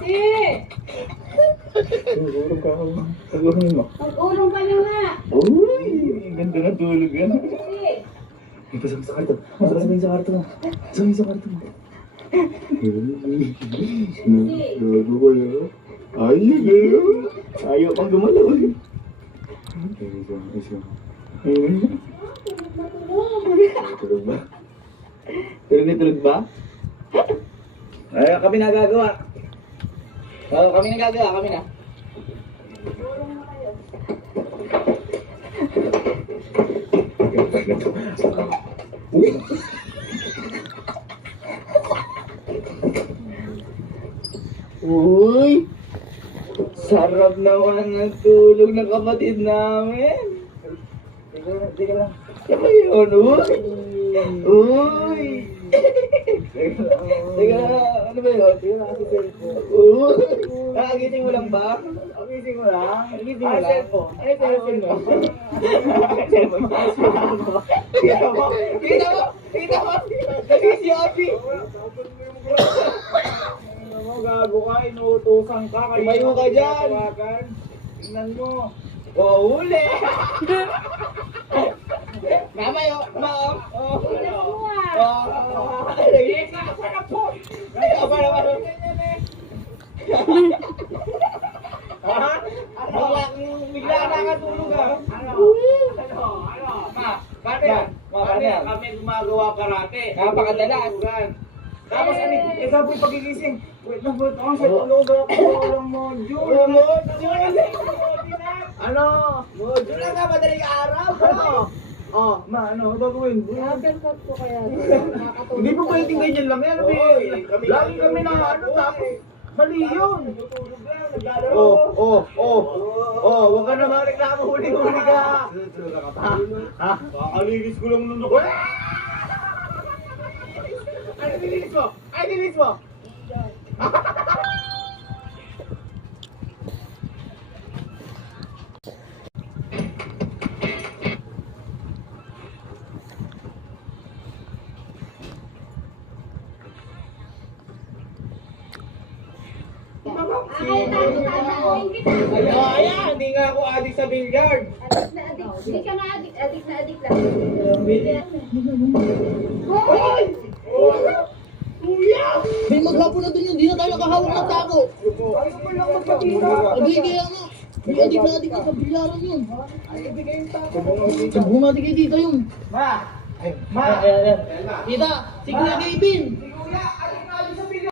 Si! Siguro ka ako. Saguhin mo. Mag-urong ka na nga. Uy! Ganda na tulog yan. Si! Ay, pasok sa karto. Pasok sa karto mo. Pasok sa karto mo. Gago kayo. Ayaw kayo. Ayaw pang gumalaw eh. Tulog ba? Tulog ba? Ay, kami nagagawa. Oo, kami nagagawa. Kami na. Uy! Sarap naman ng tulog ng kapatid namin. Teka lang. Ano yun? Uy! Teka lang. Ano ba yun? Teka lang kasi cellphone. Uy! Nakagising mo lang ba? Nagising mo lang? Nagising mo lang? Cellphone. Ano yung cellphone mo? Cellphone mo? Kita mo? Kita mo? Kita mo? Kasi si Abby. Gago ka, inuutosan ka. Tumayo ka dyan. Tingnan mo. Oh, huli! Mamayo! Ma'am! Oh! Tingnan mo ah. Oh! Ay, bigla na nakatulog ah! Paano yan? Paano yan? Kami gumagawa karate. Napakadalas. Tapos ano, ikaw po'y pagigising. Wait lang, ako sa tulog ako. Walang module. Ano? Module lang ka, madaling araw! Ano? Oh, ano gagawin? Uppercut ko kaya. Nakakatulog Hindi po talaga. pwedeng ganyan lang yan. Lagi kami na ano, tapos mali yun. Huwag ka naman reklamo, huli-huli ka. Ha? Kakaligis ko lang nung ako. Ay, dinilis mo! Ay, dinilis mo! Tatanungin kita. Ayan, hindi nga ako adik sa billiard. Adik na adik. Hindi ka nga adik. Adik na adik lang. Hoy! Kuya! May maghapon na doon yun, di na tayo nakahawak ng tago. Ayos mo lang magpakita. Abay, kaya nga. May adik na adik ka sa bilyaran yun. Ay, ibigay yung tapo. Sabuhan natin kayo dito yun. Ma! Ma! Kita, sige na Kevin.